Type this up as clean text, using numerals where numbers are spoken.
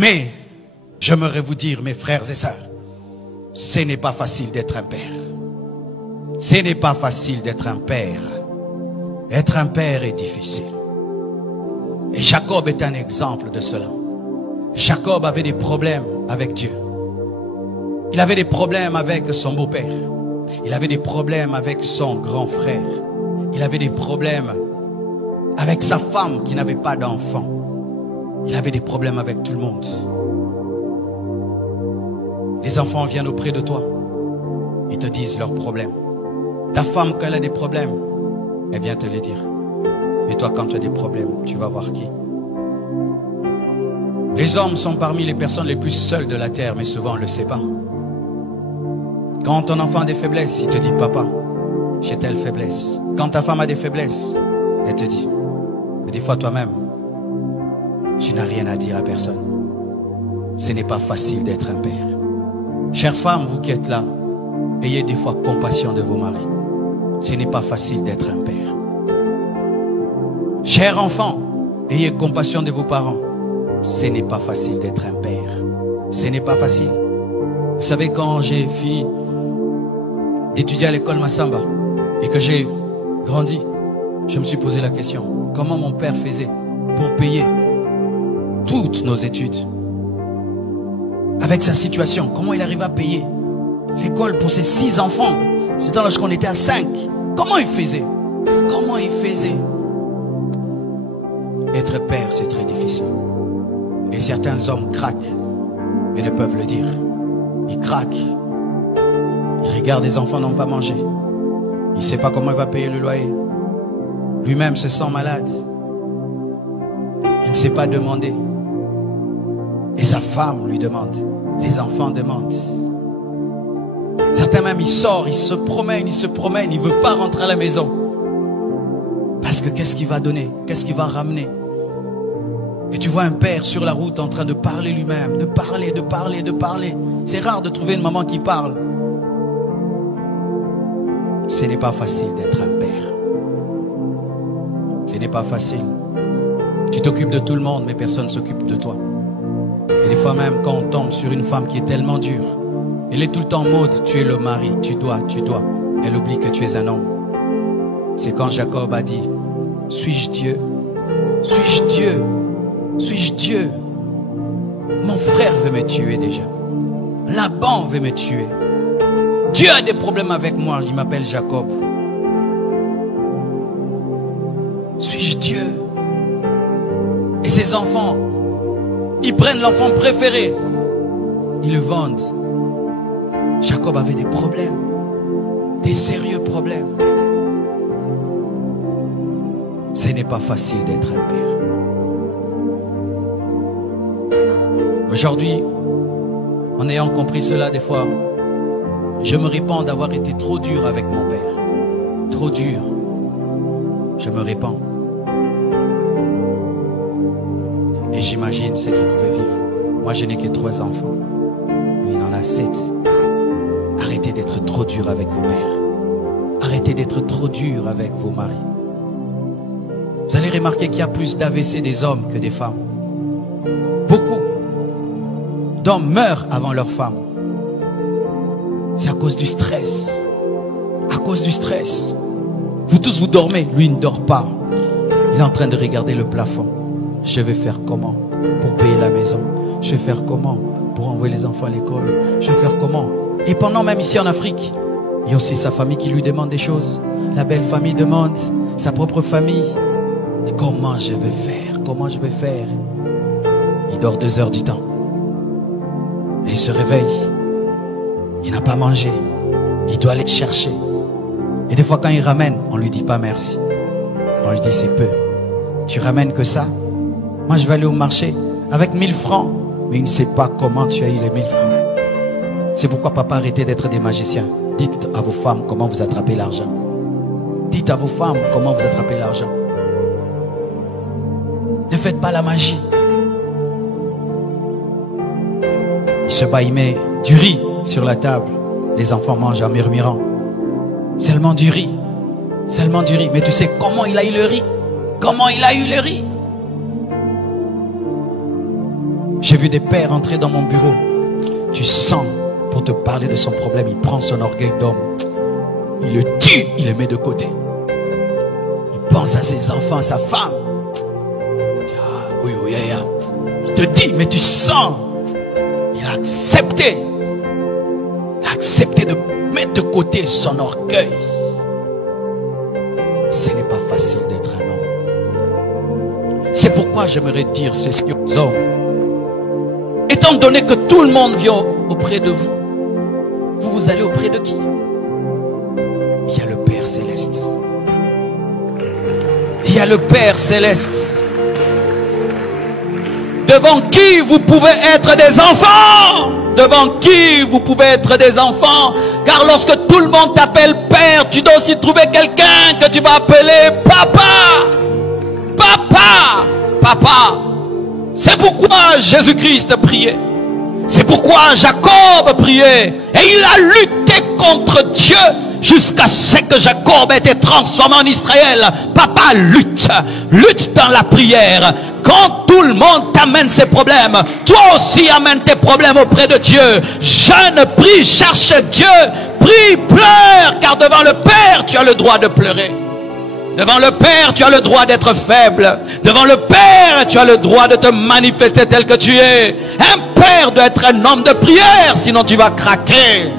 Mais j'aimerais vous dire, mes frères et sœurs, ce n'est pas facile d'être un père. Ce n'est pas facile d'être un père. Être un père est difficile. Et Jacob est un exemple de cela. Jacob avait des problèmes avec Dieu. Il avait des problèmes avec son beau-père. Il avait des problèmes avec son grand frère. Il avait des problèmes avec sa femme qui n'avait pas d'enfant. Il avait des problèmes avec tout le monde. Les enfants viennent auprès de toi. Ils te disent leurs problèmes. Ta femme, quand elle a des problèmes, elle vient te les dire. Et toi, quand tu as des problèmes, tu vas voir qui? Les hommes sont parmi les personnes les plus seules de la terre, mais souvent on ne le sait pas. Quand ton enfant a des faiblesses, il te dit, papa, j'ai telle faiblesse. Quand ta femme a des faiblesses, elle te dit. Mais des fois toi-même, tu n'as rien à dire à personne. Ce n'est pas facile d'être un père. Chères femmes, vous qui êtes là, ayez des fois compassion de vos maris. Ce n'est pas facile d'être un père. Chers enfants, ayez compassion de vos parents. Ce n'est pas facile d'être un père. Ce n'est pas facile. Vous savez, quand j'ai fini d'étudier à l'école Massamba et que j'ai grandi, je me suis posé la question, comment mon père faisait pour payer toutes nos études? Avec sa situation, comment il arrive à payer l'école pour ses 6 enfants? C'est dans l'âge qu'on était à 5. Comment il faisait? Comment il faisait? Être père, c'est très difficile. Et certains hommes craquent et ne peuvent le dire. Ils craquent. Ils regardent les enfants n'ont pas mangé. Il ne sait pas comment il va payer le loyer. Lui-même se sent malade. Il ne sait pas demander. Et sa femme lui demande. Les enfants demandent. Certains même, ils sortent, ils se promènent, il ne veut pas rentrer à la maison. Parce que qu'est-ce qu'il va donner? Qu'est-ce qu'il va ramener? Et tu vois un père sur la route en train de parler lui-même, de parler. C'est rare de trouver une maman qui parle. Ce n'est pas facile d'être un père. Ce n'est pas facile. Tu t'occupes de tout le monde, mais personne ne s'occupe de toi. Et des fois même, quand on tombe sur une femme qui est tellement dure, elle est tout le temps en mode, tu es le mari, tu dois. Elle oublie que tu es un homme. C'est quand Jacob a dit, suis-je Dieu? Suis-je Dieu? Suis-je Dieu? Mon frère veut me tuer déjà. Laban veut me tuer. Dieu a des problèmes avec moi, il m'appelle Jacob. Suis-je Dieu? Et ses enfants, ils prennent l'enfant préféré, ils le vendent. Jacob avait des problèmes, des sérieux problèmes. Ce n'est pas facile d'être un père. Aujourd'hui, en ayant compris cela, des fois, je me répands d'avoir été trop dur avec mon père. Trop dur. Je me répands. Et j'imagine ce qu'il pouvait vivre. Moi, je n'ai que 3 enfants. Lui, il en a 7. Arrêtez d'être trop dur avec vos pères. Arrêtez d'être trop dur avec vos maris. Vous allez remarquer qu'il y a plus d'AVC des hommes que des femmes. Beaucoup d'hommes meurent avant leurs femmes. C'est à cause du stress. À cause du stress. Vous tous, vous dormez. Lui, il ne dort pas. Il est en train de regarder le plafond. Je vais faire comment pour payer la maison? Je vais faire comment pour envoyer les enfants à l'école? Je vais faire comment? Et pendant même ici en Afrique, il y a aussi sa famille qui lui demande des choses. La belle famille demande, sa propre famille. Comment je vais faire? Comment je vais faire? Il dort 2 heures du temps. Et il se réveille. Il n'a pas mangé. Il doit aller chercher. Et des fois quand il ramène, on ne lui dit pas merci. On lui dit c'est peu. Tu ramènes que ça? Moi je vais aller au marché avec 1000 francs. Mais il ne sait pas comment tu as eu les 1000 francs. C'est pourquoi papa, arrêtez d'être des magiciens. Dites à vos femmes comment vous attrapez l'argent. Dites à vos femmes comment vous attrapez l'argent. Ne faites pas la magie. Il se bat, il met du riz sur la table. Les enfants mangent en murmurant. Seulement du riz. Seulement du riz. Mais tu sais comment il a eu le riz? Comment il a eu le riz? J'ai vu des pères entrer dans mon bureau. Tu sens, pour te parler de son problème, il prend son orgueil d'homme. Il le tue, il le met de côté. Il pense à ses enfants, à sa femme. Oui, oui, il te dit, mais tu sens. Il a accepté. Il a accepté de mettre de côté son orgueil. Ce n'est pas facile d'être un homme. C'est pourquoi j'aimerais dire ceci aux hommes. Étant donné que tout le monde vient auprès de vous, vous allez auprès de qui? Il y a le Père Céleste. Il y a le Père Céleste. Devant qui vous pouvez être des enfants. Devant qui vous pouvez être des enfants. Car lorsque tout le monde t'appelle Père, tu dois aussi trouver quelqu'un que tu vas appeler Papa. Papa. Papa. C'est pourquoi Jésus-Christ priait. C'est pourquoi Jacob priait. Et il a lutté contre Dieu jusqu'à ce que Jacob ait été transformé en Israël. Papa lutte. Lutte dans la prière. Quand tout le monde t'amène ses problèmes, toi aussi amène tes problèmes auprès de Dieu. Jeûne, prie, cherche Dieu. Prie, pleure. Car devant le Père, tu as le droit de pleurer. Devant le Père, tu as le droit d'être faible. Devant le Père, tu as le droit de te manifester tel que tu es. Un père doit être un homme de prière, sinon tu vas craquer.